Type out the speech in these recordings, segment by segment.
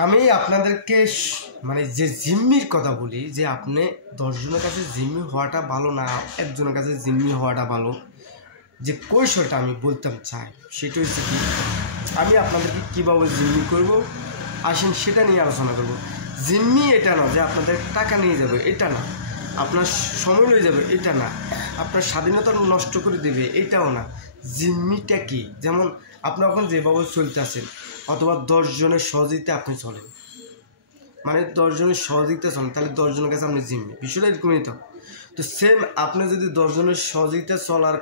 আমি আপনাদেরকে মানে যে জিম্মির কথা বলি যে আপনি 10 জনের কাছে জিম্মি হওয়াটা ভালো না একজনের কাছে জিম্মি হওয়াটা ভালো, যে কৌশলটা আমি বলতাম চাই সেটা হচ্ছে কি, আমি আপনাদেরকে কীভাবে জিম্মি করব আসেন সেটা নিয়ে আলোচনা করব। জিম্মি এটা না যে আপনাদের টাকা নিয়ে যাবে, এটা না, আপনার সময় নিয়ে যাবে, এটা না, আপনার স্বাধীনতা নষ্ট করে দেবে, এটাও না। জিম্মিটা কি? যেমন আপনি এখন যেভাবে চলতেছেন, অথবা 10 জনের সহযোগিতা আপনি চলেন, মানে 10 জনের সহযোগিতা চলেন, তাহলে 10 জনের কাছে আপনি জিম্মি, বিষয়টা এরকমই। তো সেম আপনি যদি 10 জনের সহযোগিতা চলার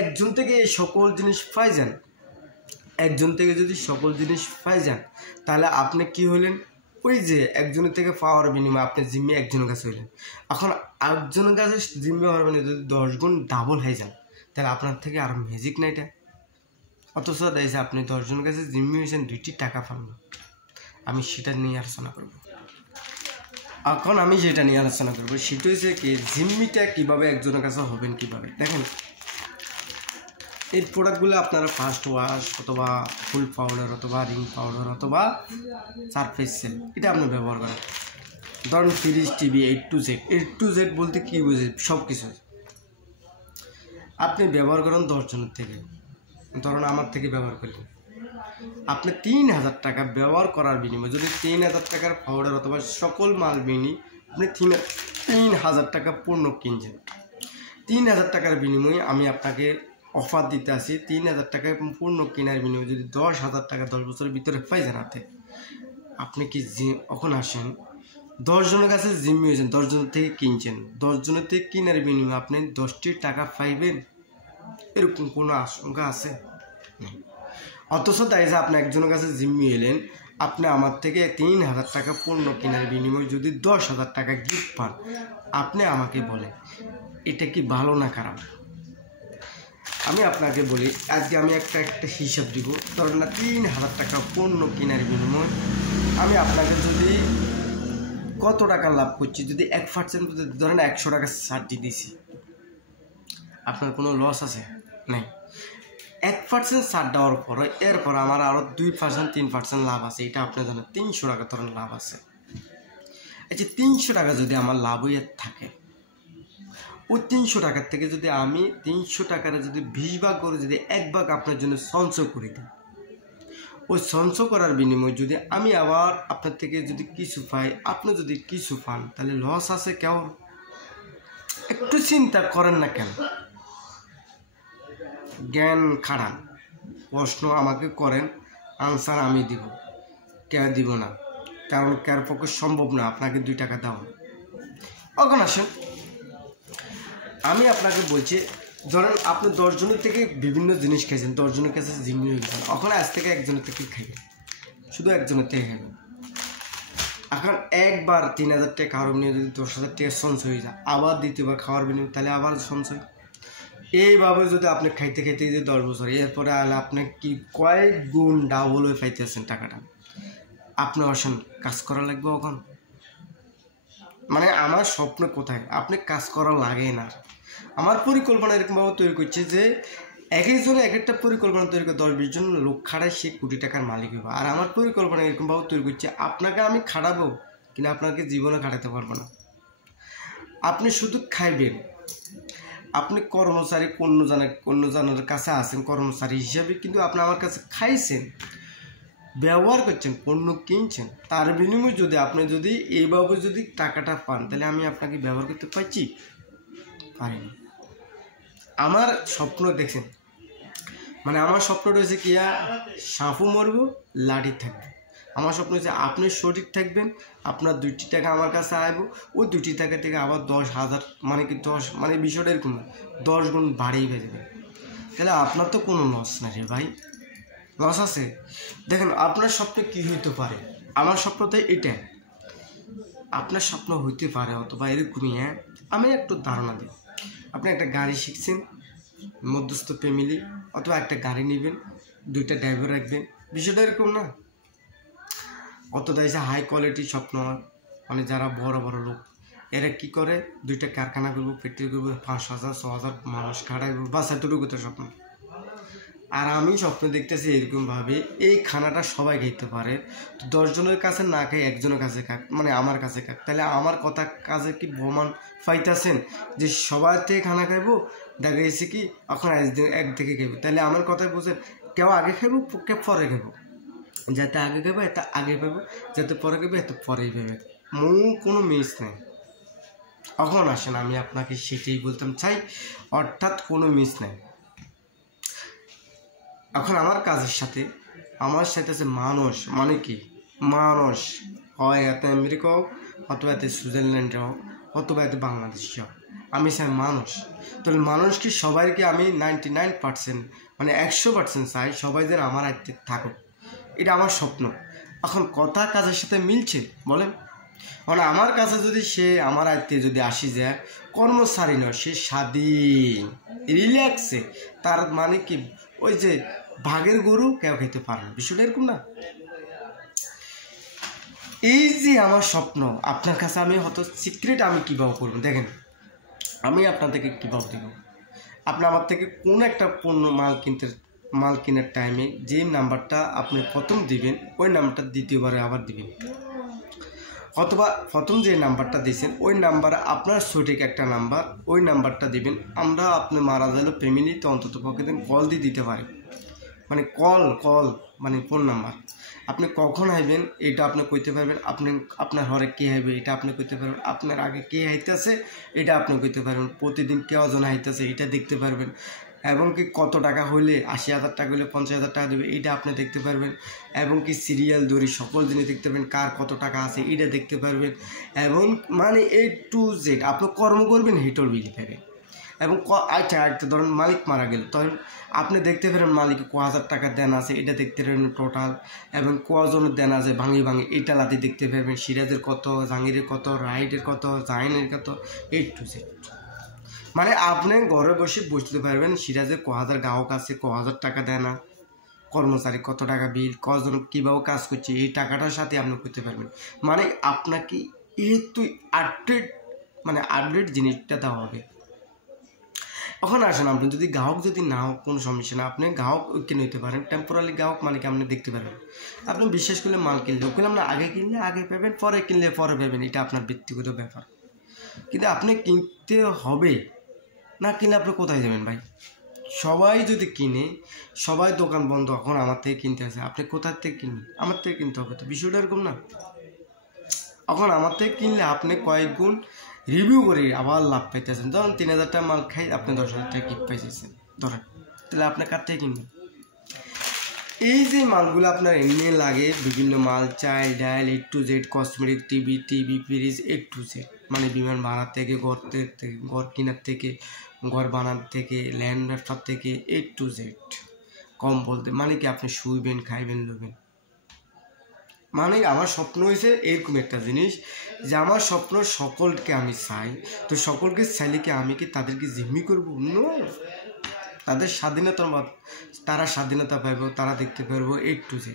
একজন থেকে সকল জিনিস পাই যান, একজন থেকে যদি সকল জিনিস পাই যান, তাহলে আপনি কি হলেন? ওই যে একজনের থেকে পাওয়ার বিনিময়ে আপনি জিম্মি একজনের কাছে হইলেন। এখন একজনের কাছে জিম্মি হওয়ার মানে যদি 10 গুণ ডাবল হয়ে যান, তাহলে আপনার থেকে আর ম্যাজিক না এটা? অথচ দেখছে আপনি 10 জনের কাছে জিম্মি হয়েছেন, 2টি টাকা পান না। আমি সেটা নিয়ে আলোচনা করব। এখন আমি যেটা নিয়ে আলোচনা করবো সেটা হচ্ছে কি, জিম্মিটা কীভাবে একজনের কাছে হবেন কীভাবে। দেখেন, এই প্রোডাক্টগুলো আপনারা ফার্স্ট ওয়াশ অথবা ফুল পাউডার অথবা রিং পাউডার অথবা সারফেস সেল এটা আপনি ব্যবহার করেন। ধরুন fridge, TV, A to Z। A to Z বলতে কী বুঝে? সব কিছু আপনি ব্যবহার করেন 10 জনের থেকে। ধরুন আমার থেকে ব্যবহার করলেন, আপনি 3000 টাকা ব্যবহার করার বিনিময়ে যদি 3000 টাকার পাউডার অথবা সকল মাল বিনি আপনি 3000 টাকা পণ্য কিনছেন, 3000 টাকার বিনিময়ে আমি আপনাকে অফার দিতে আসি, 3000 টাকায় পণ্য কেনার বিনিময়ে যদি 10,000 টাকা 10 বছরের ভিতরে পাই যান হাতে, আপনি কি এখন আসেন 10 জনের কাছে জিম্মি হয়েছেন, 10 জনের থেকে কিনছেন, 10 জনের থেকে কেনার বিনিময়ে আপনি 10টি টাকা পাইবেন, এরকম কোনো আশঙ্কা আছে? অথচ তাই যে আপনি একজনের কাছে জিম্মি এলেন, আপনি আমার থেকে 3000 টাকা পণ্য কেনার বিনিময়ে যদি 10,000 টাকা গিফট পান, আপনি আমাকে বলেন এটা কি ভালো না খারাপ? আমি আপনাকে বলি, আজকে আমি একটা হিসাব দিব। ধরেন না, 3000 টাকা পণ্য কেনার বিনিময়ে আমি আপনাকে যদি কত টাকা লাভ করছি, যদি 1% ধরেন 100 টাকা ছাড়টি দিছি, আপনার কোনো লস আছে? নাই। 1% ছাড় দেওয়ার পরে এরপর আমার আরও 2% 3% লাভ আছে, এটা আপনি জানেন 300 টাকা ধরেন লাভ আছে। আচ্ছা, 300 টাকা যদি আমার লাভ হয়ে থাকে, ওই 300 টাকার থেকে যদি আমি 300 টাকার যদি 20 ভাগ করে যদি 1 ভাগ আপনার জন্য সঞ্চয় করে দিই, ওই সঞ্চয় করার বিনিময়ে যদি আমি আবার আপনার থেকে যদি কিছু পাই, আপনি যদি কিছু পান, তাহলে লস আছে কেউ? একটু চিন্তা করেন না কেন? জ্ঞান খাড়ান, প্রশ্ন আমাকে করেন, আনসার আমি দিব, কে দিব না, কারণ কার পক্ষে সম্ভব না আপনাকে 2 টাকা দাও। এখন আসেন, আমি আপনাকে বলছি, ধরেন আপনি 10 জনের থেকে বিভিন্ন জিনিস খাইছেন, 10 জনের কাছে জিম্মি হয়ে গেছেন, ওখানে আজ থেকে একজনের থেকে খাইবেন, শুধু একজনের থেকে খাইবেন। এখন একবার 3000 টাকা খাওয়ার বিনিময়ে যদি 10,000 টাকা সঞ্চয় হয়ে যায়, আবার দ্বিতীয়বার খাওয়ার বিনিময়ে তাহলে আবার সঞ্চয়। এইভাবে যদি আপনি খাইতে খাইতে যে 10 বছর, এরপরে আলে আপনি কি কয়েক গুণ ডাবল হয়ে পাইতেছেন টাকাটা। আপনি আসেন, কাজ করা লাগবে এখন। মানে আমার স্বপ্ন কোথায়? আপনি কাজ করা লাগে না। আমার পরিকল্পনা এরকমভাবে তৈরি করছে যে এক একজনে এক একটা পরিকল্পনা তৈরি করে 10-20 জন লোক খাড়ায় সে কোটি টাকার মালিক হবে। আর আমার পরিকল্পনা এরকমভাবে তৈরি করছে, আপনাকে আমি খাটাবো কিন্তু আপনাকে জীবনে খাটাতে পারবো না। আপনি শুধু খাইবেন। আপনি কর্মচারী, অন্যজনের কাছে আছেন কর্মচারী হিসাবে, কিন্তু আপনি আমার কাছে খাইছেন, ব্যবহার করছেন, পণ্য কিনছেন, তার বিনিময়ে যদি আপনি যদি এইভাবে যদি টাকাটা পান, তাহলে আমি আপনাকে ব্যবহার করতে পারছি? পারিনি। আমার স্বপ্ন দেখছেন, মানে আমার স্বপ্ন রয়েছে কি, সাপও মরবো, লাঠি থাকবে। আমার স্বপ্ন হচ্ছে আপনি সঠিক থাকবেন, আপনার 2টি টাকা আমার কাছে আসবো, ওই 2টি টাকা থেকে আবার 10,000, মানে কি 10, মানে বিষয়টা এরকম 10 গুণ বাড়িয়ে ভেজবে। তাহলে আপনার তো কোনো লস না রে ভাই, লস আছে? দেখেন, আপনার স্বপ্ন কি হইতে পারে? আমার স্বপ্ন তো এটা, আপনার স্বপ্ন হইতে পারে অথবা এরকমই। আমি একটু ধারণা দিই, আপনি একটা গাড়ি শিখছেন, মধ্যস্থ ফ্যামিলি, অথবা একটা গাড়ি নেবেন, 2টা ড্রাইভার রাখবেন, বিষয়টা এরকম না? অতটা এসে হাই কোয়ালিটি স্বপ্ন, মানে যারা বড় বড় লোক, এরা কি করে, 2টা কারখানা করবো, ফ্যাক্টরি করবো, 5,000 6,000 মানুষ খাটাইব, বাস এতটুকু তো স্বপ্ন। আর আমি স্বপ্ন দেখতেছি এরকমভাবে এই খানাটা সবাই খেতে পারে, তো 10 জনের কাছে না খাই একজনের কাছে খাক, মানে আমার কাছে খাক, তাহলে আমার কথা কাজে কি প্রমাণ পাইতেছেন যে সবাই থেকে খানা খাইবো? দেখা গেছে কি এখন এক থেকে খাইবো, তাহলে আমার কথাই বুঝেন, কেউ আগে খাইবো কেউ পরে খাইবো, যাতে আগে খাইবো এত আগে পাবো, যাতে পরে খাইবো এত পরেই পাবে, কোনো মিস নেই। এখন আসেন আমি আপনাকে সেটাই বলতাম চাই, অর্থাৎ কোনো মিস নেই। এখন আমার কাজের সাথে আমার সাথে আছে মানুষ, মানে কি মানুষ হয় এত আমেরিকা হোক, অথবা এত সুইজারল্যান্ডে হোক, অথবা এত বাংলাদেশে হোক, আমি চাই মানুষ। তাহলে মানুষকে সবাইকে আমি 99% মানে 100% চাই সবাই যেন আমার আয়ত্তে থাকুক, এটা আমার স্বপ্ন। এখন কথা কাজের সাথে মিলছে বলেন? মানে আমার কাছে যদি সে আমার আয়ত্তে যদি আসি যায়, কর্মচারী নয়, সে স্বাধীন রিল্যাক্সে, তার মানে কি ওই যে ভাগের গরু কেউ খেতে পারে না, বিষয়টা এরকম না? এই যে আমার স্বপ্ন আপনার কাছে আমি হয়তো সিক্রেট আমি কীভাবে করবো দেখেন, আমি আপনাদেরকে কীভাবে দেব, আপনি আমার থেকে কোন একটা পণ্য মাল কেনার টাইমে যে নাম্বারটা আপনি প্রথম দিবেন ওই নাম্বারটা দ্বিতীয়বারে আবার দিবেন, অথবা প্রথম যে নাম্বারটা দিয়েছেন ওই নাম্বারে আপনার সঠিক একটা নাম্বার, ওই নাম্বারটা দিবেন। আমরা আপনি মারা গেলে ফ্যামিলিতে অন্তত পক্ষে কল দিয়ে দিতে পারি, মানে কল মানে ফোন নাম্বার, আপনি কখন আইবেন এটা আপনি কইতে পারবেন, আপনি আপনার ঘরে কে আইবে এটা আপনি কইতে পারবেন, আপনার আগে কে আইতেছে এটা আপনি কইতে পারবেন, প্রতিদিন কেজন আইতেছে এটা দেখতে পারবেন, এবং কি কত টাকা হইলে 80,000 টাকা হইলে 50,000 টাকা দেবে এটা আপনি দেখতে পারবেন, এবং কি সিরিয়াল দড়ি সকল জিনিস দেখতে পারবেন, কার কত টাকা আছে এটা দেখতে পারবেন, এবং মানে A to Z আপনি কর্ম করবেন হিটল বিলি পাবেন। এবং আচ্ছা একটা ধরুন মালিক মারা গেল, তখন আপনি দেখতে পারেন মালিক ক'1000 টাকা দেন আছে এটা দেখতে পারবেন টোটাল, এবং কজনের দেন আছে ভাঙি এটা লাতি দেখতে পারবেন, সিরাজের কত, জাহাঙ্গীরের কত, রাইডের কত, জাহিনের কত, A to Z। মানে আপনি ঘরে বসে বুঝতে পারবেন সিরাজের ক'1000 গ্রাহক আছে, ক'1000 টাকা দেয় না, কর্মচারী কত টাকা বিল, কজন কীভাবে কাজ করছে এই টাকাটার সাথে আপনি করতে পারবেন। মানে আপনাকে একটু আপডেট জিনিসটা দেওয়া হবে। এখন আসেন আপনি যদি গ্রাহক যদি না হোক কোনো সমস্যা না, আপনি গ্রাহক কিনে নিতে পারেন, টেম্পোরারি গ্রাহক মানে কি আপনি দেখতে পারবেন, আপনি বিশ্বাস করলে মাল কিনলে ওখানে আপনি আগে কিনলে আগে পাবেন, পরে কিনলে পরে পাবেন, এটা আপনার ব্যক্তিগত ব্যাপার। কিন্তু আপনি কিনতে হবে, না কিনলে আপনি কোথায় যাবেন ভাই? সবাই যদি কিনে, সবাই দোকান বন্ধ, এখন আমার থেকে কিনতে আসে, আপনি কোথার থেকে কিনবেন? আমার থেকে কিনতে হবে, তো বিষয়টা এরকম না? এখন আমার থেকে কিনলে আপনি কয়েক গুণ রিভিউ করে আবার লাভ পাইতেছেন। ধরুন 3,000 টাকা মাল খাই, আপনি 10,000 টাকা গিফট পাইতেছেন ধরেন, তাহলে আপনি কার থেকে কিনবেন? এই যে মালগুলো আপনার এমনি লাগে, বিভিন্ন মাল চাল ডাল A to Z, cosmetic, TV fridge A to Z, মানে বিমান ভাড়ার থেকে ঘর কেনার থেকে ঘর বানার থেকে ল্যান্ড ব্যবসার থেকে A to Z কম বলতে, মানে কি আপনি শুইবেন খাইবেন লবেন। মানে আমার স্বপ্ন হয়েছে এরকম একটা জিনিস যে আমার স্বপ্ন সকলকে আমি চাই, তো সকলকে চাইলে কি আমি কি তাদেরকে জিম্মি করবো? নো, তাদের স্বাধীনতা, তারা স্বাধীনতা পাইব, তারা দেখতে পারবো A to Z।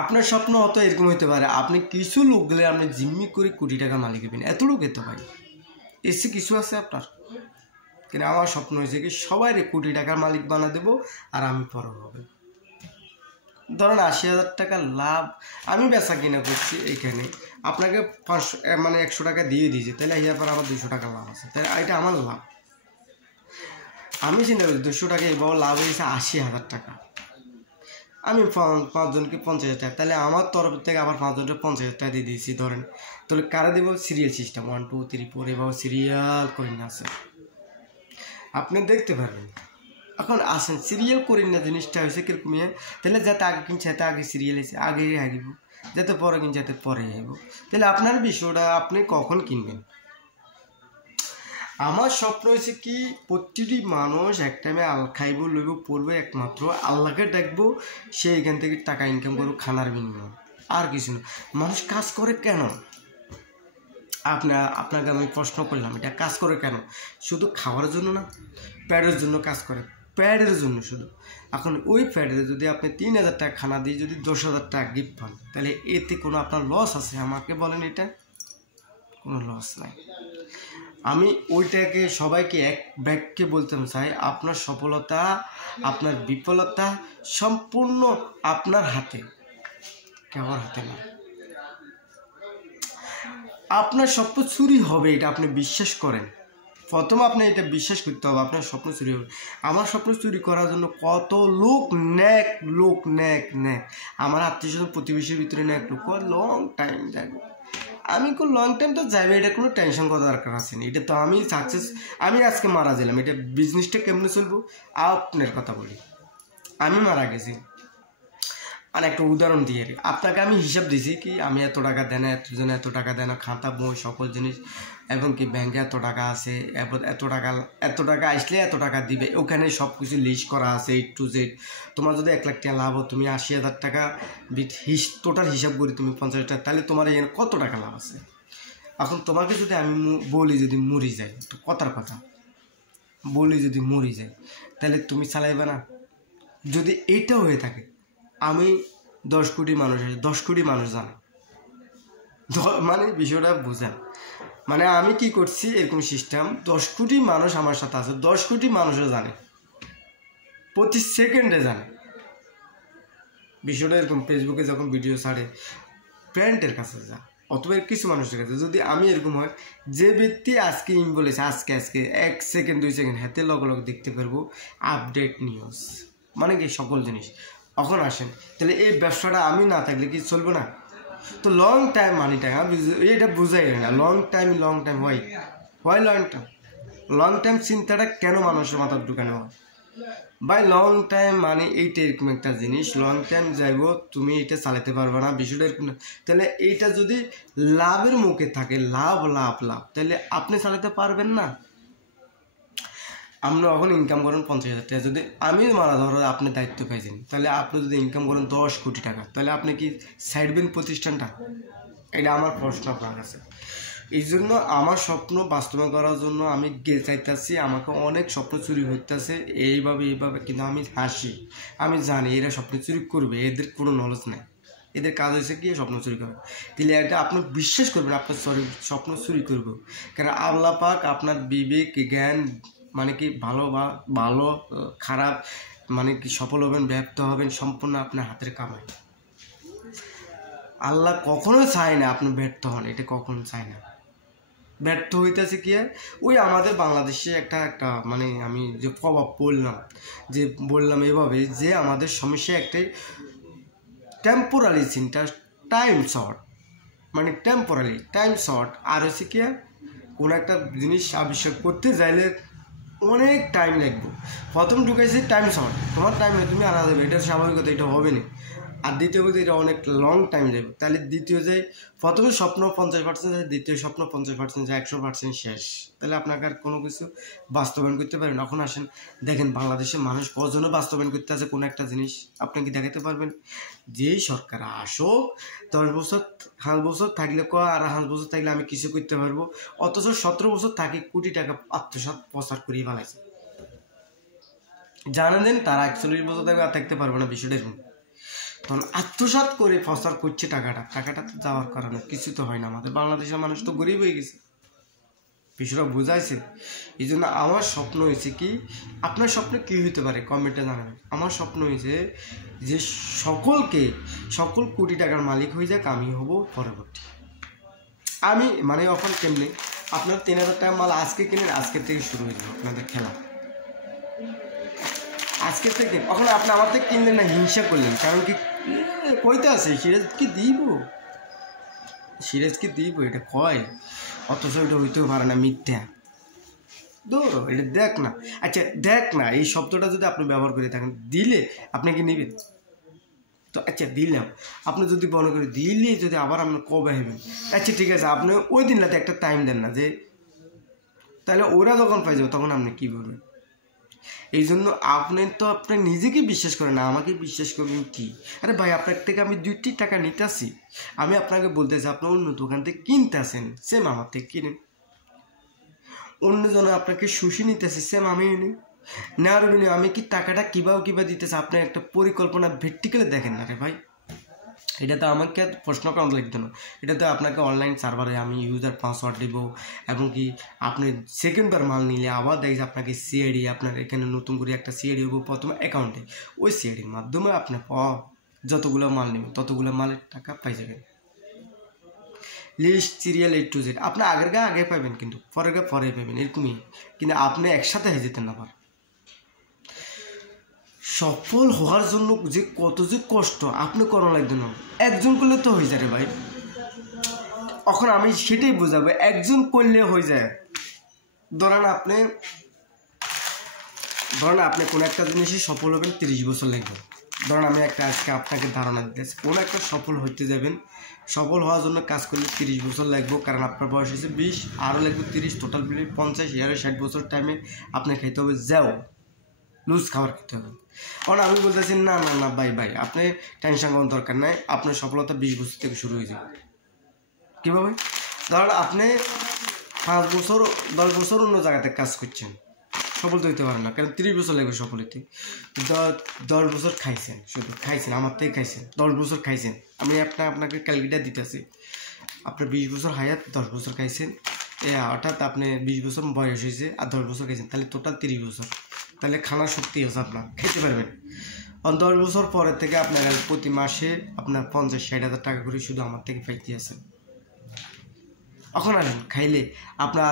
আপনার স্বপ্ন হয়তো এরকম হইতে পারে আপনি কিছু লোক গেলে আপনি জিম্মি করে কোটি টাকা মালিক হবেন, এত লোক এত ভাই এসে কিছু আছে আপনার? কিন্তু আমার স্বপ্ন হয়েছে কি সবাই কোটি টাকার মালিক বানা দেবো আর আমি পর হবে। ধরেন 80,000 টাকা লাভ আমি বেচা কিনা করছি, এইখানে আপনাকে 100 টাকা দিয়ে দিয়েছি, তাহলে ইয়ার পর আবার 200 টাকা লাভ আছে, তাহলে এটা আমার লাভ। আমি চিন্তা করি 200 টাকা এবার লাভ হয়েছে 80,000 টাকা, আমি 5 জনকে 50,000 টাকা, তাহলে আমার তরফ থেকে আবার 5 জনকে 50,000 টাকা দিয়ে দিয়েছি ধরেন, তাহলে কারা দেবো? সিরিয়াল সিস্টেম 1 2 3 4 এভাবে সিরিয়াল করে না আছে, আপনি দেখতে পারবেন। এখন আসেন সিরিয়াল করি না জিনিসটা হয়েছে কিরকম, তাহলে যাতে আগে কিনছে যাতে আগে সিরিয়াল এসে আগে আইব, যাতে পরে কিনছে যাতে পরে আইব, তাহলে আপনার বিষয়টা আপনি কখন কিনবেন? আমার স্বপ্ন হয়েছে কি প্রতিটি মানুষ এক টাইমে খাইব লইব পড়বে, একমাত্র আল্লাহকে ডাকবো, সে এখান থেকে টাকা ইনকাম করবো খানার বিনিময়, আর কিছু না। মানুষ কাজ করে কেন? আপনাকে আমি প্রশ্ন করলাম, এটা কাজ করে কেন? শুধু খাওয়ার জন্য না, প্যাডের জন্য কাজ করে, প্যাডের জন্য শুধু। এখন ওই প্যাডের যদি আপনি 3,000 টাকা খানা দিয়ে যদি 10,000 টাকা গিফট পান, তাহলে এতে কোনো আপনার লস আছে? আমাকে বলেন, এটা কোনো লস নাই। আমি ওইটাকে সবাইকে এক ব্যাগকে বলতাম চাই, আপনার সফলতা আপনার বিফলতা সম্পূর্ণ আপনার হাতে, কেমন হাতে না। আপনার স্বপ্ন চুরি হবে এটা আপনি বিশ্বাস করেন, প্রথমে আপনি এটা বিশ্বাস করতে হবে আপনার স্বপ্ন চুরি হবে। আমার স্বপ্ন চুরি করার জন্য কত লোক ন্যাক আমার আত্মীয়স্বজন প্রতিবেশীর ভিতরে ন্যাক লোক লং টাইম যাবে। আমি কোন লং টাইম তো যাবে, এটা কোনো টেনশন করার দরকার আছে না। এটা তো আমি সাকসেস, আমি আজকে মারা গেলাম, এটা বিজনেসটা কেমনে চলবো আপনার কথা বলি। আমি মারা গেছি আর একটা উদাহরণ দিয়ে আপনাকে আমি হিসাব দিয়েছি কি আমি এত টাকা দেন, এতজন এত টাকা দেন, খাতা বই সকল জিনিস, এবং কি ব্যাংকে এত টাকা আছে, এত টাকা আসলে এত টাকা দিবে, ওখানে সব কিছু লিস্ট করা আছে A to Z। তোমার যদি 1 লাখ টাকা লাভ হয়, তুমি 80,000 টাকা টোটাল হিসাব করি তুমি 50 টাকা, তাহলে তোমার এখানে কত টাকা লাভ আছে। এখন তোমাকে যদি আমি বলি যদি মরি যায়, তো কথার কথা বলি যদি মরি যায়, তাহলে তুমি চালাইবে না। যদি এইটা হয়ে থাকে, আমি 10 কোটি মানুষ আছে, 10 কোটি মানুষ জানে, মানে বিষয়টা বুঝেন। মানে আমি কি করছি এরকম সিস্টেম, 10 কোটি মানুষ আমার সাথে আছে, 10 কোটি মানুষও জানে, প্রতি সেকেন্ডে জানে বিষয়টা এরকম। ফেসবুকে যখন ভিডিও ছাড়ে ফ্রেন্ডের কাছে যা, অথবা কিছু মানুষের কাছে, যদি আমি এরকম হয় যে ব্যক্তি আজকে বলেছে আজকে 1 সেকেন্ড 2 সেকেন্ড হাতে লগে দেখতে পারবো আপডেট নিউজ, মানে কি সকল জিনিস। এখন আসেন, তাহলে এই ব্যবসাটা আমি না থাকলে কি চলবে না? তো লং টাইম মানি টাইম এটা বুঝাই না। লং টাইম হয় লং টাইম চিন্তাটা কেন মানুষের মাথার ঢুকানো হয় ভাই? লং টাইম মানে এইটা এরকম একটা জিনিস, লং টাইম যাইব তুমি এটা চালাতে পারবে না, বিষয়টা এরকম না। তাহলে এইটা যদি লাভের মুখে থাকে, লাভ, তাহলে আপনি চালাতে পারবেন না। আপনি এখন ইনকাম করেন 50,000 টাকা, যদি আমি মারা ধরো আপনি দায়িত্ব পাইছেন, তাহলে আপনি যদি ইনকাম করেন 10 কোটি টাকা, তাহলে আপনি কি ছাড়বেন প্রতিষ্ঠানটা? এটা আমার প্রশ্ন আপনার কাছে। এই জন্য আমার স্বপ্ন বাস্তবায়ন করার জন্য আমি চাইতেছি, আমাকে অনেক স্বপ্ন চুরি হইতেছে এইভাবে, কিন্তু আমি হাসি, আমি জানি এরা স্বপ্ন চুরি করবে, এদের কোনো নলেজ নেই, এদের কাজ হয়েছে কি স্বপ্ন চুরি করে। তাহলে এটা আপনি বিশ্বাস করবেন আপনার স্বপ্ন চুরি করবে, কারণ আল্লাহ পাক আপনার বিবেক জ্ঞান, মানে কি ভালো খারাপ, মানে কি সফল হবেন ব্যর্থ হবেন সম্পূর্ণ আপনার হাতের কামাই। আল্লাহ কখনোই চায় না আপনি ব্যর্থ হন, এটা কখনো চায় না। ব্যর্থ হইতেছে কি ওই আমাদের বাংলাদেশে একটা মানে আমি যে প্রভাব বললাম এভাবে যে আমাদের সমস্যা একটাই টেম্পোরারি চিন্তা, টাইম শর্ট, মানে টেম্পোরারি টাইম শর্ট। আর হচ্ছে কি কোনো একটা জিনিস আবিষ্কার করতে যাইলে অনেক টাইম লাগবে। প্রথম ঢুকাইছে টাইম শর্ট, তোমার টাইম নেই, তুমি আর যাবে, এটা স্বাভাবিকতা, এটা হবে না। আর দ্বিতীয় বলতে এটা অনেক লং টাইম যাবে। তাহলে দ্বিতীয় যায়, প্রথমে স্বপ্ন 50% যায়, দ্বিতীয় স্বপ্ন 50% যায়, 100% শেষ। তাহলে আপনাকে আর কোনো কিছু বাস্তবায়ন করতে পারেন। এখন আসেন দেখেন বাংলাদেশের মানুষ কজনও বাস্তবায়ন করতে আছে কোনো একটা জিনিস, আপনি কি দেখাতে পারবেন? যেই সরকার আসুক 10 বছর 5 বছর থাকলে আর 5 বছর থাকলে আমি কিছু করতে পারবো, অথচ 17 বছর থাকি কোটি টাকা আত্মসাৎ প্রচার করিয়ে ফেলাইছে। জানেন তারা 41 বছর থাকবে আর থাকতে পারবে না, বিষয়টা এরকম। তখন আত্মসাৎ করে প্রচার করছে টাকাটা তো যাওয়ার কারণে কিছু তো হয় না। আমাদের বাংলাদেশের মানুষ তো গরিব হয়ে গেছে, বিষয়টা বোঝাইছে। এই জন্য আমার স্বপ্ন হয়েছে কি, আপনার স্বপ্ন কী হইতে পারে কমেন্টে জানাবেন। আমার স্বপ্ন হয়েছে যে সকল কোটি টাকার মালিক হয়ে যাক, আমি হব পরবর্তী। আমি মানে এখন কেমনি আপনার 3,000 টাকা মাল আজকে কিনেন, আজকের থেকে শুরু হয়ে যাবে আপনাদের খেলা, আজকে থেকে। এখন আপনি আমার থেকে কিনলেন না, হিংসা করলেন, কারণ কি কইতে আছে সিরাজ কি দিব এটা কয়, অথচ এটা হইতেও পারে না, মিথ্যা দৌড়ো, এটা দেখ না। আচ্ছা দেখ না এই শব্দটা যদি আপনি ব্যবহার করে থাকেন, দিলে আপনি কি নেবেন তো? আচ্ছা দিলাম, আপনি যদি মনে করে দিলে যদি আবার আপনি কবে হবেন, আচ্ছা ঠিক আছে, আপনি ওই দিন রাতে একটা টাইম দেন না, যে তাহলে ওরা যখন পাই যাবে তখন আপনি কী করবেন? এই জন্য আপনি নিজেকে বিশ্বাস করেন না, আমাকে বিশ্বাস করবেন কি? আরে ভাই আপনার থেকে আমি 2টি টাকা নিতেছি, আমি আপনাকে বলতেছি আপনি অন্য দোকান থেকে কিনতে আসেন, সেম আমার থেকে কিনেন। অন্যজন আপনাকে সুশি নিতেছে, সেম আমি নিই নেওয়ার আমি কি টাকাটা কিভাবে দিতেছে, আপনার একটা পরিকল্পনা ভের্টিক্যালে দেখেন না রে ভাই। এটাতে আমাকে প্রশ্ন করা লিখতে না, এটাতে আপনাকে অনলাইন সার্ভারে আমি ইউজার পাসওয়ার্ড দিব, এবং কি আপনি সেকেন্ডবার মাল নিলে আবার দেখছি আপনাকে সিআইডি, আপনার এখানে নতুন করে একটা সিআইডি হবো প্রথমে অ্যাকাউন্টে, ওই সিআইডির মাধ্যমে আপনি যতগুলো মাল নেবেন ততগুলো মালের টাকা পাই যাবেন। List serial A to Z আপনি আগের গা আগে পাবেন, কিন্তু পরের গা পরে পাবেন, এরকমই। কিন্তু আপনি একসাথে হয়ে যেতেন না। সফল হওয়ার জন্য যে কত যে কষ্ট আপনি করা লাগবে না, একজন করলে তো হয়ে যায় ভাই। এখন আমি সেটাই বোঝাবো, একজন করলে হয়ে যায়। ধরেন আপনি কোনো একটা জিনিসে সফল হবেন 30 বছর লাগবে। ধরেন আমি আজকে আপনাকে ধারণা দিতেছি, কোনো একটা সফল হইতে যাবেন, সফল হওয়ার জন্য কাজ করলে 30 বছর লাগবে, কারণ আপনার বয়স হয়েছে 20, আরও লাগবে 30, টোটাল মিলে 50, 60 বছর টাইমে আপনার খেতে হবে লুজ খাবার খেতে হবে। কারণ আমি বলতেছি না ভাই আপনি টেনশন করার দরকার নাই, আপনার সফলতা 20 বছর থেকে শুরু হয়ে যাবে। কীভাবে? ধরেন আপনি 5 বছর 10 বছর অন্য জায়গাতে কাজ করছেন, সফল তো হইতে পারেন না, কারণ 30 বছর লাগবে সফল হইতে। 10 বছর খাইছেন আমার থেকে খাইছেন, 10 বছর খাইছেন। আমি আপনাকে ক্যালকুলেটার দিতেছি, আপনার 20 বছর হায়াত, 10 বছর খাইছেন, অর্থাৎ আপনি 20 বছর বয়স হয়েছে আর 10 বছর খাইছেন, তাহলে টোটাল 30 বছর। তাহলে খানার শক্তি আছে, আপনার খেতে পারবেন। 10 বছর পরের থেকে আপনার প্রতি মাসে আপনার 50-60 হাজার টাকা করে শুধু আমার থেকে পাইতে আছে। এখন আসেন খাইলে আপনার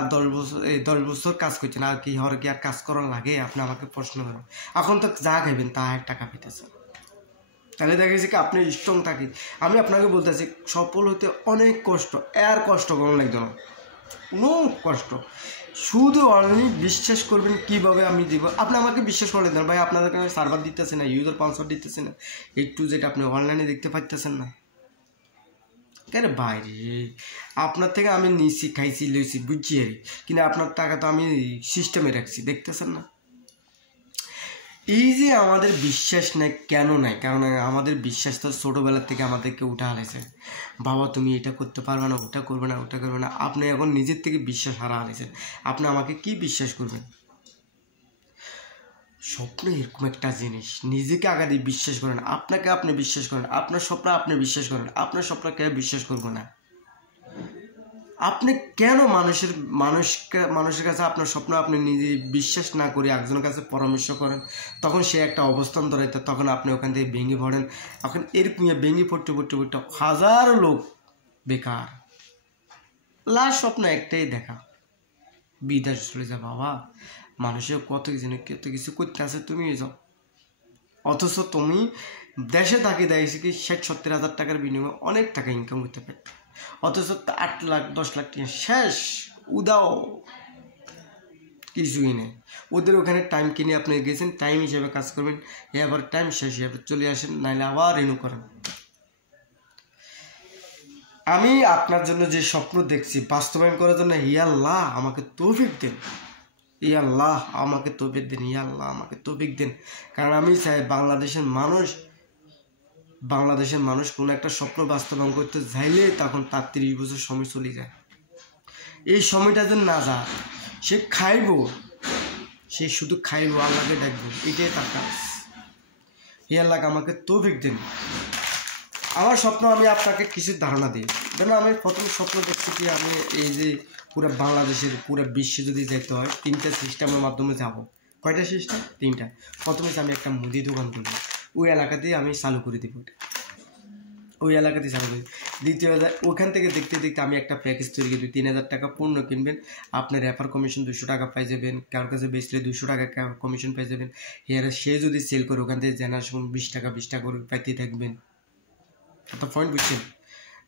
10 বছর কাজ করছেন, আর কি হর কি আর কাজ করার লাগে? আপনি আমাকে প্রশ্ন করেন। এখন তো যা খাইবেন তা টাকা পেতেছে, তাহলে দেখা গেছে কি আপনি স্ট্রং থাকি। আমি আপনাকে বলতেছি সফল হতে অনেক কষ্ট, কষ্ট করানো লাগতো না, কোনো কষ্ট, শুধু অনলাইনে বিশ্বাস করবেন। কীভাবে আমি দিব? আপনি আমাকে বিশ্বাস করলেন না ভাই, আপনাদের কাছে সার্ভার দিতেছে না, ইউজার পাসওয়ার্ড দিতেছে না, A to Z আপনি অনলাইনে দেখতে পাচ্ছেন না কেন বাইরে? আপনার থেকে আমি নিচ্ছি, খাইছি, লইছি, বুঝছি আর, কিন্তু আপনার টাকা তো আমি সিস্টেমে রাখছি, দেখতেছেন না? এই যে আমাদের বিশ্বাস নাই, কেন নাই? কারণ আমাদের বিশ্বাস তো ছোটোবেলার থেকে আমাদেরকে উঠে হারাইছে। বাবা তুমি এটা করতে পারবে না, ওটা করবে না, ওটা করবে না। আপনি এখন নিজের থেকে বিশ্বাস হারা হারাইছেন, আপনি আমাকে কি বিশ্বাস করবেন? স্বপ্ন এরকম একটা জিনিস, নিজেকে আগে দিয়ে বিশ্বাস করেন, আপনাকে আপনি বিশ্বাস করেন, আপনার স্বপ্ন আপনি বিশ্বাস করেন, আপনার স্বপ্ন কে বিশ্বাস করবো না? আপনি কেন মানুষের কাছে আপনার স্বপ্ন আপনি নিজে বিশ্বাস না করে একজনের কাছে পরামর্শ করেন, তখন সে একটা অবস্থান ধরাইতে, তখন আপনি ওখান থেকে ভেঙে পড়েন। এখন এরকম ভেঙে পড়তে হাজার লোক বেকার, লাস্ট স্বপ্ন একটাই দেখা, বিদেশ চলে যা। বাবা মানুষের কত কিছু করতে আছে, তুমি যাও, অথচ তুমি দেশে থাকি দেখছি কি 60-70 হাজার টাকার বিনিময়ে অনেক টাকা ইনকাম করতে পারে, অথচ 8 লাখ 10 লাখ টাকা শেষ উদাও, কিছুই নেই। ওদের ওখানে টাইম কিনে আপনি গেছেন, টাইম হিসেবে কাজ করবেন, আবার টাইম শেষ হিসেবে চলে আসেন, নাইলে আবার রিনিউ করেন। আমি আপনার জন্য যে স্বপ্ন দেখছি বাস্তবায়ন করার জন্য আল্লাহ আমাকে তৌফিক দেন, আল্লাহ আমাকে তৌফিক দেন, আল্লাহ আমাকে তৌফিক দেন। কারণ আমি চাই বাংলাদেশের মানুষ কোনো একটা স্বপ্ন বাস্তবায়ন করতে চাইলে তখন তার 30 বছর সময় চলে যায়। এই সময়টা যেন না যায়, সে খাইব, সে শুধু খাইব, আল্লাহকে ডাকবো, এটাই তার কাজ। আল্লাহ আমাকে তৌফিক দেন। আমার স্বপ্ন আমি আপনাকে কিছু ধারণা দিই। যেন আমি প্রথম স্বপ্ন দেখছি কি, আমি এই যে পুরো বাংলাদেশের পুরো বিশ্বে যদি যেতে হয় 3টা সিস্টেমের মাধ্যমে যাব। কয়টা সিস্টেম? 3টা। প্রথমে আমি একটা মুদি দোকান খুলব, ওই এলাকাতেই আমি চালু করে দেবো, ওই এলাকাতেই চালু করি। দ্বিতীয়, ওখান থেকে দেখতে দেখতে আমি একটা প্যাকেজ তৈরি করি, 3,000 টাকা পণ্য কিনবেন, আপনার রেফার কমিশন 200 টাকা পাই যাবেন, কারোর কাছে বেচলে 200 টাকা কমিশন পাই যাবেন। সে যদি সেল করে ওখান থেকে জেনারেশন 20 টাকা করে পাইতে থাকবেন। একটা পয়েন্ট বুঝছেন?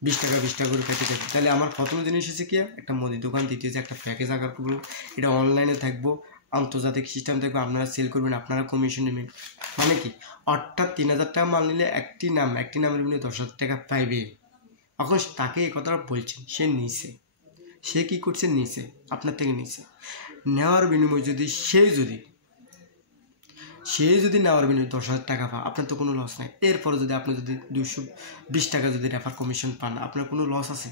20 টাকা করে পেতে থাকবে। তাহলে আমার প্রথম জিনিস হচ্ছে কি, একটা মুদির দোকান। দ্বিতীয় যে একটা প্যাকেজ আকার করবো, এটা অনলাইনে থাকবো, আন্তর্জাতিক সিস্টেম থাকবে, আপনারা সেল করবেন, আপনারা কমিশন নেবেন। মানে কি, অর্থাৎ 3,000 টাকা মাল নিলে একটি নামের বিনিময়ে 10,000 টাকা পাইবে। এখন তাকে এই কথাটা বলছেন, সে নিছে, সে কি করছে, নিছে, আপনার থেকে নিছে। নেওয়ার বিনিময়ে সে যদি নেওয়ার বিনিময়ে 10,000 টাকা পায়, আপনার তো কোনো লস নাই। এরপরে যদি আপনি যদি 220 টাকা যদি রেফার কমিশন পান, আপনার কোনো লস আছে?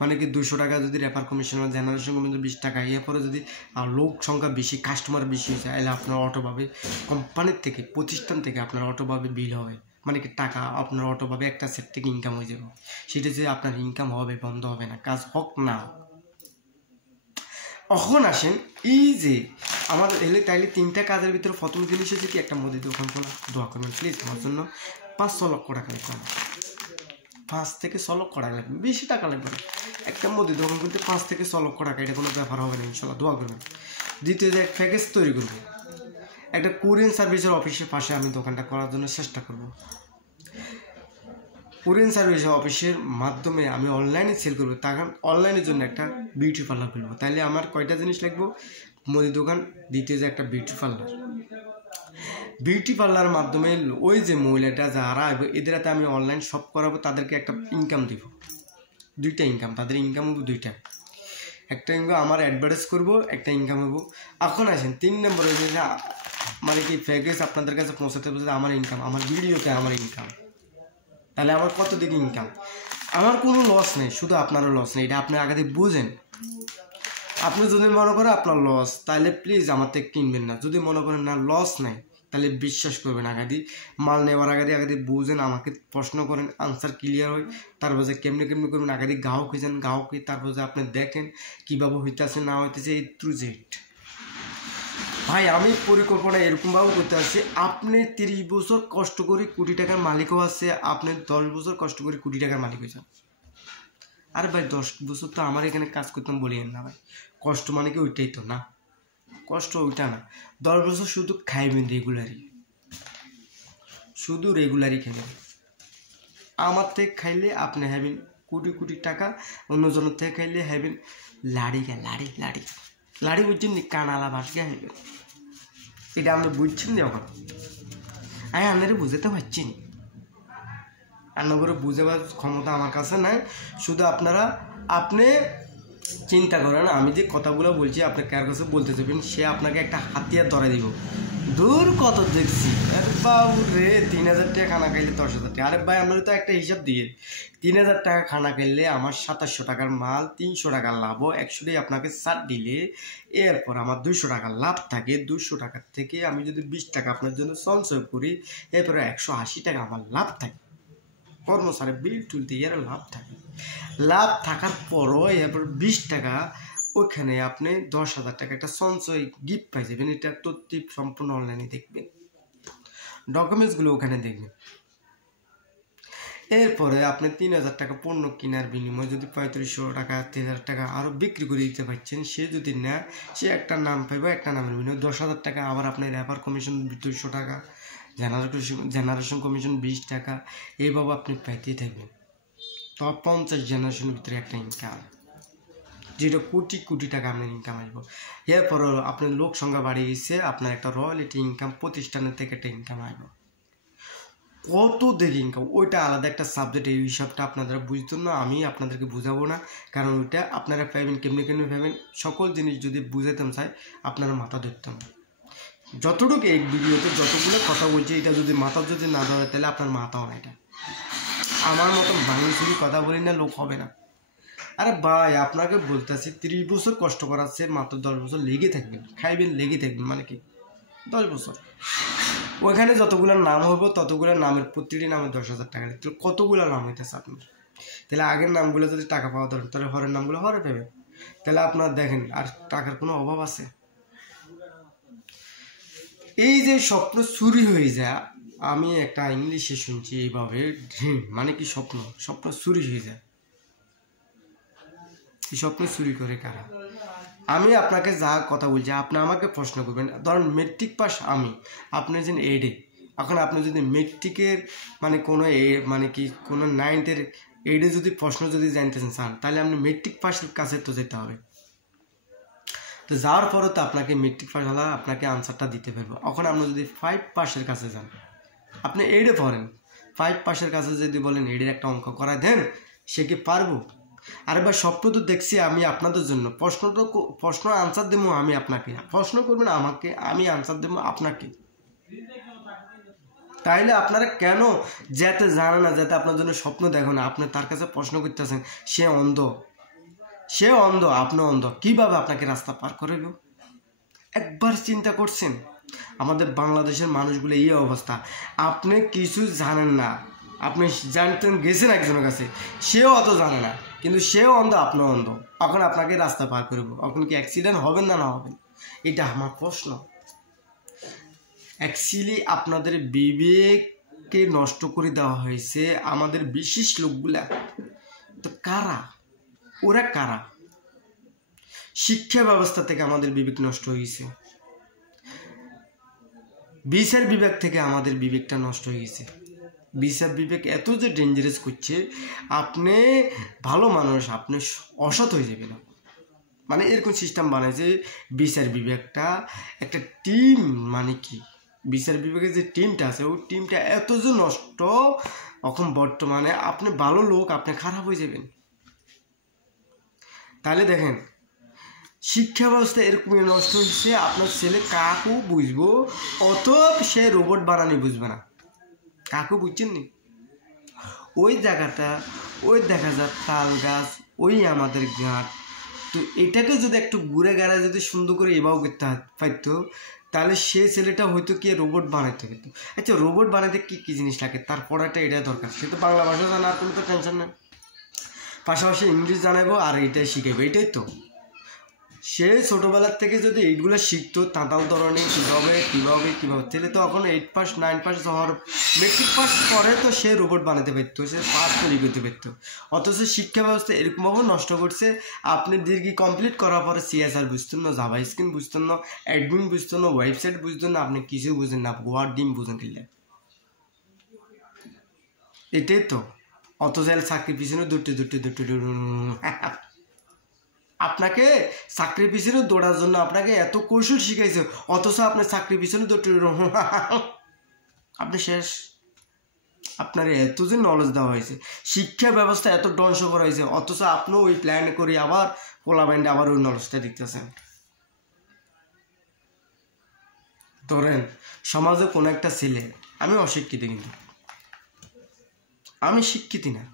মানে কি 200 টাকা যদি রেফার কমিশন, জেনারেশন কমিশন 20 টাকা, এরপরে যদি লোক সংখ্যা বেশি, কাস্টমার বেশি হয়ে যায়, তাহলে আপনার অটোভাবে কোম্পানির থেকে, প্রতিষ্ঠান থেকে আপনার অটোভাবে বিল হবে, মানে কি টাকা আপনার অটোভাবে একটা সেট থেকে ইনকাম হয়ে যাবে, সেটা যে আপনার ইনকাম হবে বন্ধ হবে না, কাজ হোক না হোক। এখন আসেন এই যে আমাদের এলে তাইলে 3টা কাজের ভিতরে প্রথম জিনিস হচ্ছে কি একটা মুদি দোকান খোলা। দোয়া করবেন প্লিজ আমার জন্য 5-6 লক্ষ টাকা লাগবে, 5 থেকে 6 লক্ষ টাকা লাগবে, বেশি টাকা লাগবে না। একটা মুদি দোকান করতে 5 থেকে 6 লক্ষ টাকা, এটা কোনো ব্যাপার হবে না ইনশাল্লাহ, দোয়া করবেন। দ্বিতীয় যে এক প্যাকেজ তৈরি করবো, একটা কুরিয়ার সার্ভিসের অফিসের পাশে আমি দোকানটা করার জন্য চেষ্টা করব। কুরিয়ার সার্ভিস অফিসের মাধ্যমে আমি অনলাইনে সেল করবো, তখন অনলাইনের জন্য একটা বিউটি পার্লার খুলবো। তাইলে আমার কয়টা জিনিস লাগবো, মুদি দোকান, দ্বিতীয় যে একটা বিউটি পার্লার। বিউটি পার্লার মাধ্যমে ওই যে মহিলাটা যারা এদের হাতে আমি অনলাইন শপ করাবো, তাদেরকে একটা ইনকাম দিব, 2টা ইনকাম, তাদের ইনকাম হবো 2টা। একটা ইনকাম আমার অ্যাডভার্টাইজ করবো, একটা ইনকাম হবো। এখন আসেন 3 নম্বর হয়েছে যে মানে কি প্যাকেজ আপনাদের কাছে পৌঁছাতে পৌঁছাতে আমার ইনকাম, আমার ভিডিওতে আমার ইনকাম। তাহলে আমার কত দিকে ইনকাম, আমার কোনো লস নেই, শুধু আপনারও লস নেই, এটা আপনি আগে থেকে বুঝেন। আপনি যদি মনে করেন আপনার লস, তাহলে প্লিজ আমার থেকে কিনবেন না। যদি মনে করেন না লস নাই, তাহলে বিশ্বাস করবেন। আগে দিয়ে মাল নেওয়ার আগে দিয়ে বুঝেন, আমাকে প্রশ্ন করেন, আনসার ক্লিয়ার হয়, তারপর যে কেমনি করবেন, আগে দিয়ে গ্রাহক হয়েছেন, গ্রাহককে তারপর যে আপনি দেখেন কীভাবে হইতেছে না হইতেছে, এই টু জেড। ভাই আমি পরিকল্পনা এরকমভাবে করতে আসছি, আপনি 30 বছর কষ্ট করে কোটি টাকার মালিকও আছে, আপনি 10 বছর কষ্ট করে কোটি টাকার মালিক হয়েছেন। আরে ভাই 10 বছর তো আমার এখানে কাজ করতাম বলিয়েন না ভাই, কষ্ট মানে কি ওইটাই তো না, কষ্ট ওইটা না। 10 বছর শুধু খাইবেন রেগুলারই, শুধু রেগুলারই খাইবেন। আমার থেকে খাইলে আপনি হ্যাবেন কোটি টাকা, অন্যজনের থেকে খাইলে হ্যাবেন লাড়ি লাড়ি বুঝছেন নি, কানালা ভাসগা হইবেন। এটা আপনি বুঝছেন না, এখন আমি আপনারা বুঝাতে পারছি না, রান্না করে বুঝাবার ক্ষমতা আমার কাছে নাই। শুধু আপনি চিন্তা করেন, আমি যে কথাগুলো বলছি আপনি কার কাছে বলতে যাবেন, সে আপনাকে একটা হাতিয়ার ধরে দিব। দূর কত দেখছি, আরে বাবু রে 3000 টাকা খানা খাইলে 10,000 টাকা। আরে ভাই আমরা তো একটা হিসাব দিয়ে 3000 টাকা খানা খাইলে আমার 2700 টাকার মাল, 300 টাকার লাভ, 100টাই আপনাকে ছাড় দিলে এরপর আমার 200 টাকার লাভ থাকে। 200 টাকার থেকে আমি যদি 20 টাকা আপনার জন্য সঞ্চয় করি, এরপরে 180 টাকা আমার লাভ থাকে। কর্মচারী বিল তুলতে এর লাভ থাকে, লাভ থাকার পরও এরপর 20 টাকা ওইখানে আপনি 10,000 টাকা একটা সঞ্চয় গিফট পাই যাবেন। এটা তথ্য সম্পূর্ণ অনলাইনে দেখবেন, ডকুমেন্টসগুলো ওখানে দেখবেন। এরপরে আপনি 3000 টাকা পণ্য কেনার বিনিময়ে যদি 3500 টাকা 3000 টাকা আরও বিক্রি করে দিতে পারছেন, সে যদি নেয় সে একটা নাম পাইবে, একটা নামের বিনিময়ে 10,000 টাকা। আবার আপনার রেফার কমিশন 200 টাকা, জেনারেশন কমিশন 20 টাকা, এইভাবে আপনি পাইতেই থাকবেন। তো 50 জেনারেশনের ভিতরে একটা ইনকাম, যেটা কোটি টাকা আপনার ইনকাম আসবো। এরপরও আপনার লোক সংখ্যা বাড়িয়ে গেছে, আপনার একটা রয়্যালিটি ইনকাম, প্রতিষ্ঠানের থেকে একটা ইনকাম আসবো। কত দেখি ইনকাম, ওইটা আলাদা একটা সাবজেক্ট, এই হিসাবটা আপনারা বুঝতেন না, আমি আপনাদেরকে বুঝাবো না, কারণ ওইটা আপনারা পাইবেন কেমনি পাইবেন। সকল জিনিস যদি বুঝাইতাম চাই আপনারা মাথা ধরতাম। যতটুকু এই ভিডিওতে যতগুলো কথা বলছি, এটা যদি মাথা যদি না ধরে তাহলে আপনার মাথাও না। এটা আমার মতো বাংলাদেশি কথা বলি না, লোক হবে না। আরে ভাই আপনাকে বলতেছি 30 বছর কষ্ট করাচ্ছে, মাত্র 10 বছর লেগে থাকবেন, খাইবেন লেগে থাকবেন, মানে কি 10 বছর ওইখানে যতগুলো নাম হবো ততগুলো নামের প্রতিটি নামে 10,000 টাকা লাগবে। তাহলে কতগুলো নাম হইতেছে আপনার, তাহলে আগের নামগুলো যদি টাকা পাওয়া ধরেন, তাহলে হরের নামগুলো হরে পাবেন। তাহলে আপনার দেখেন আর টাকার কোনো অভাব আছে? এই যে স্বপ্ন চুরি হয়ে যায়, আমি একটা ইংলিশে শুনছি এইভাবে, মানে কি স্বপ্ন চুরি হয়ে যায়। এই স্বপ্ন চুরি করে কারা? আমি আপনাকে যা কথা বলছি আপনি আমাকে প্রশ্ন করবেন। ধরেন মেট্রিক পাস আমি, আপনি যেন এইডে, এখন আপনি যদি মেট্রিকের মানে কোনো মানে কি কোনো 9th-এর এইডে যদি প্রশ্ন যদি জানতে চান, তাহলে আপনি মেট্রিক পাসের কাছে তো যেতে হবে। তো যাওয়ার পরও তো আপনাকে মেট্রিক পাস হলে আপনাকে আনসারটা দিতে পারবো। এখন আপনি যদি 5 পাসের কাছে যান, আপনি এইডে পড়েন, 5 পাসের কাছে যদি বলেন এইডের একটা অঙ্ক করা দেন, সে কি পারবো? আরে ভাই স্বপ্ন তো দেখছি আমি আপনাদের জন্য, প্রশ্ন আনসার দেবো আমি আপনাকে, প্রশ্ন করবেন আমাকে, আমি আনসার দেবো আপনাকে। তাইলে আপনারা কেন যেতে জানে না, যাতে আপনার জন্য স্বপ্ন দেখো না, আপনি তার কাছে প্রশ্ন করতেছেন, সে অন্ধ, আপনি অন্ধ, কিভাবে আপনাকে রাস্তা পার করে গো? একবার চিন্তা করছেন? আমাদের বাংলাদেশের মানুষগুলো এই অবস্থা। আপনি কিছু জানেন না, আপনি জানতেন গেছেন একজনের কাছে, সেও অত জানে না, কিন্তু সেও অন্ধ, আপনিও অন্ধ। এখন আপনাকে রাস্তা পার করব, এখন কি অ্যাক্সিডেন্ট হবেন না না হবেন? এটা আমার প্রশ্ন। অ্যাকচুয়ালি আপনাদের বিবেককে নষ্ট করে দেওয়া হয়েছে আমাদের বিশেষ লোকগুলা। তো কারা ওরা? কারা? শিক্ষা ব্যবস্থা থেকে আমাদের বিবেক নষ্ট হয়েছে, বিচার বিভাগ থেকে আমাদের বিবেকটা নষ্ট হয়ে গেছে। বিচার বিবেক এত যে ডেঞ্জারাস করছে, আপনি ভালো মানুষ আপনি অসৎ হয়ে যাবেন। মানে এরকম সিস্টেম বানাইছে বিচার বিভাগটা একটা টিম। মানে কি, বিচার বিভাগের যে টিমটা আছে ওই টিমটা এত যে নষ্ট, এখন বর্তমানে আপনি ভালো লোক আপনি খারাপ হয়ে যাবেন। তাহলে দেখেন শিক্ষা ব্যবস্থা এরকমই নষ্ট হচ্ছে, আপনার ছেলে কাকু বুঝবো, অত সে রোবট বানানি বুঝবে না। কাকু বুঝছেন নি? ওই জায়গাটা, ওই দেখা যায় তাল গাছ, ওই আমাদের ঘাট। তো এটাকে যদি একটু ঘুরে গেড়ে যদি সুন্দর করে এভাবে করতে পারতো, তাহলে সে ছেলেটা হয়তো কি রোবট বানাইতে পারতো। আচ্ছা, রোবট বানাইতে কী কী জিনিস লাগে? তার পড়াটা এটা দরকার। সে তো বাংলা ভাষা জানা, আর কোনো তো টেনশন নেই, পাশাপাশি ইংলিশ জানাবো আর এইটাই শিখাবো, এটাই তো। সে ছোটোবেলার থেকে যদি এইগুলো শিখতো, তাঁতাল ধরনের কীভাবে তাহলে তো এখন 8 পাস 9 পাস হওয়ার মেট্রিক পাস করে তো সে রোবট বানাতে পারতো, সে পার্ট তৈরি করতে পারতো। অথচ শিক্ষা ব্যবস্থা এরকমভাবে নষ্ট করছে, আপনি ডিগ্রি কমপ্লিট করার পরে CSR বুঝতেন না, জাভা স্ক্রিন বুঝতেন না, অ্যাডমিন বুঝতেন না, ওয়েবসাইট বুঝতেন না, আপনি কিছু বুঝেন না, গোয়ার ডিম বুঝেন কিনলেন। এটাই তো। অথচ চাকরি পিছনে দুটি আপনাকে চাকরির পিছনে দৌড়ার জন্য আপনাকে এত কৌশল শিখাইছে, অথচ আপনার চাকরির পিছনে আপনি শেষ। আপনার এত যে নলেজ দেওয়া হয়েছে, শিক্ষা ব্যবস্থা এত ধ্বংস করা হয়েছে, অথচ আপনিও ওই প্ল্যান করে আবার পোলা ব্যান্ডে আবার ওই নলেজটা দিতেছেন। ধরেন সমাজে কোনো একটা ছেলে, আমি অশিক্ষিত, কিন্তু আমি শিক্ষিত না,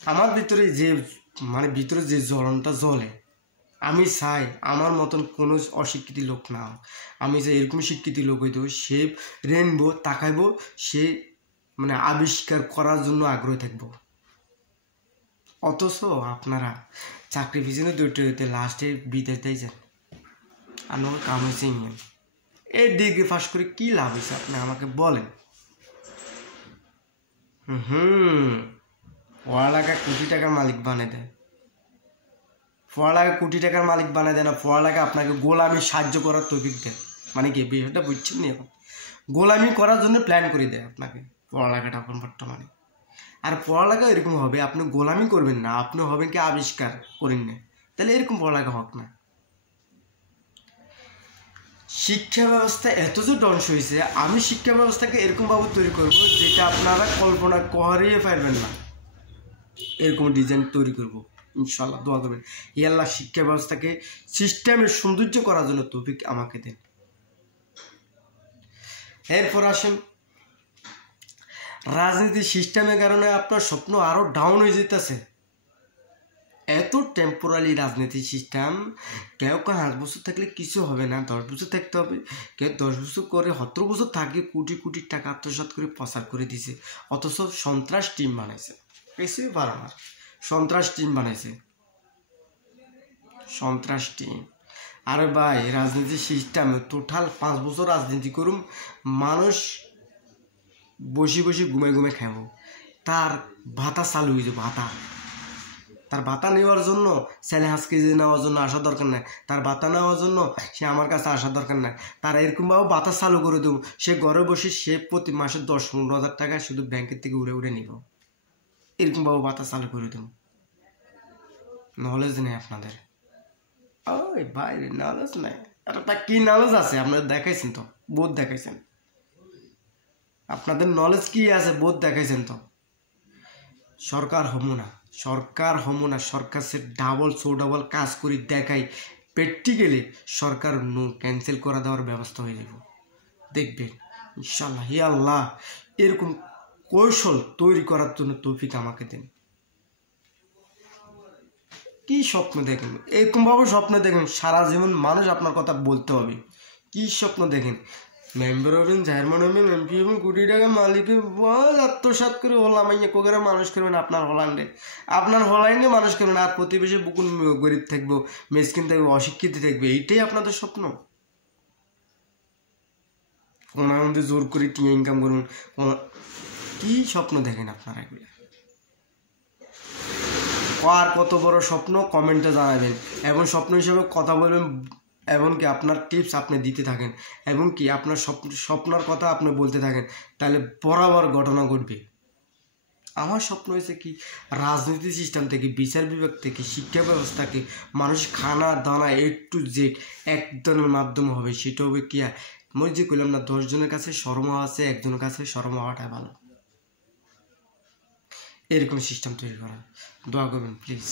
আমার ভিতরে যে ভিতরে যে জ্বলনটা জ্বলে, আমি চাই আমার মতন কোনো অশিক্ষিত লোক না হোক। আমি যে এরকম শিক্ষিত লোক হইতো, সে রেনবো তাকাইবো, সে আবিষ্কার করার জন্য আগ্রহী থাকবো। অথচ আপনারা চাকরি পিছনে দুটো লাস্টে বিদেশ দিয়েছেন। আপনাকে কাম হয়েছে ইংল্যান্ড। এই ডিগ্রি পাস করে কী লাভ হয়েছে আপনি আমাকে বলেন। পড়ালেখা কোটি টাকার মালিক বানিয়ে দেয়, পড়ালেখা কোটি টাকার মালিক বানিয়ে দেয় না, পড়ালেখা আপনাকে গোলামি সাহায্য করার তৌফিক দেয়। মানে কি বিষয়টা বুঝছেন নি? এখন গোলামি করার জন্য প্ল্যান করে দেয় আপনাকে পড়ালেখাটা এখন বর্তমানে। আর পড়ালেখা এরকম হবে, আপনি গোলামি করবেন না, আপনি হবেন কি আবিষ্কার করেন না, তাহলে এরকম পড়ালেখা হোক না। শিক্ষা ব্যবস্থা এত যে ধ্বংস হয়েছে, আমি শিক্ষা ব্যবস্থাকে এরকমভাবে তৈরি করব যেটা আপনারা কল্পনা করেই পারবেন না, এরকম ডিজাইন তৈরি করব ইনশাল্লাহ। দোয়া করবেন হে আল্লাহ, শিক্ষা ব্যবস্থাকে সিস্টেমের সৌন্দর্য করার জন্য তৌফিক আমাকে দেন। এরপর আসেন, রাজনীতি সিস্টেমের কারণে আপনার স্বপ্ন আরও ডাউন হয়ে যেতেছে। এত টেম্পোরারি রাজনীতি সিস্টেম, কেউ 5 বছর থাকলে কিছু হবে না, 10 বছর থাকতে হবে, কেউ 10 বছর করে 17 বছর থাকে, কোটি কোটি টাকা আত্মসাৎ করে প্রচার করে দিছে। অথচ সন্ত্রাস টিম বানাইছে, কিছুই পারে না, সন্ত্রাস টিম বানাইছে, সন্ত্রাস টিম। আরে ভাই, রাজনীতি সিস্টেমে টোটাল 5 বছর রাজনীতি করুম, মানুষ বসে বসে ঘুমে খাব, তার ভাতা চালু হয়েছে, ভাতা। তার ভাতা নেওয়ার জন্য ছেলে হাঁস কেজি নেওয়ার জন্য আসা দরকার নাই, তার ভাতা নেওয়ার জন্য সে আমার কাছে আসা দরকার নাই। তার এরকমভাবে ভাতা চালু করে দেবো, সে ঘরে বসে সে প্রতি মাসে 10-15 হাজার টাকা শুধু ব্যাংকের থেকে উড়ে নিব, এরকমভাবে ভাতা চালু করে দেবো। নলেজ নেই আপনাদের। ওই বাইরে নলেজ নেই, আর তা কি নলেজ আছে আপনাদের? দেখাইছেন তো, বোধ দেখাইছেন। আপনাদের নলেজ কি আছে? বোধ দেখাইছেন তো। সরকার হমো না, সরকার সে ডাবল কাজ করি দেখাই, প্র্যাকটিক্যালি সরকার ক্যান্সেল করা দেওয়ার ব্যবস্থা হয়ে যাব, দেখবেন ইনশাল্লাহ। হে আল্লাহ, এরকম কৌশল তৈরি করার জন্য তৌফিক আমাকে দেন। কি স্বপ্ন দেখেন, এরকমভাবে স্বপ্ন দেখেন সারা জীবন মানুষ আপনার কথা বলতে হবে, কি স্বপ্ন দেখেন? মেম্বার হবেন, চেয়ারম্যান হবেন, এমপি হবেন, কোটি টাকা মালিকের আত্মসাৎ করে হলাম কোকেরা মানুষ করবেন আপনার হল্যান্ডে মানুষ করবেন, আর প্রতিবেশী বুকুন গরিব থাকবো, মেসকিন থাকবে, অশিক্ষিত থাকবে, এইটাই আপনাদের স্বপ্ন? ওনার মধ্যে জোর করে টিয়া ইনকাম করুন, কি স্বপ্ন দেখেন আপনারা এগুলো? আর কত বড় স্বপ্ন কমেন্টে জানাবেন, এবং স্বপ্ন হিসাবে কথা বলবেন, এবং কি আপনার টিপস আপনি দিতে থাকেন, এবং কি আপনার স্বপ্নের কথা আপনি বলতে থাকেন, তাহলে বরাবর ঘটনা ঘটবে। আমার স্বপ্ন হয়েছে কি, রাজনীতি সিস্টেম থেকে, বিচার বিভাগ থেকে, শিক্ষা ব্যবস্থাকে মানুষ খানা দানা একটু জেড একজনের মাধ্যমে হবে। সেটা হবে কি, মই যে কইলাম না, 10 জনের কাছে শরম আছে, একজনের কাছে শরম হওয়াটাই ভালো। এরকম সিস্টেম তৈরি করা, দোয়া করবেন প্লিজ।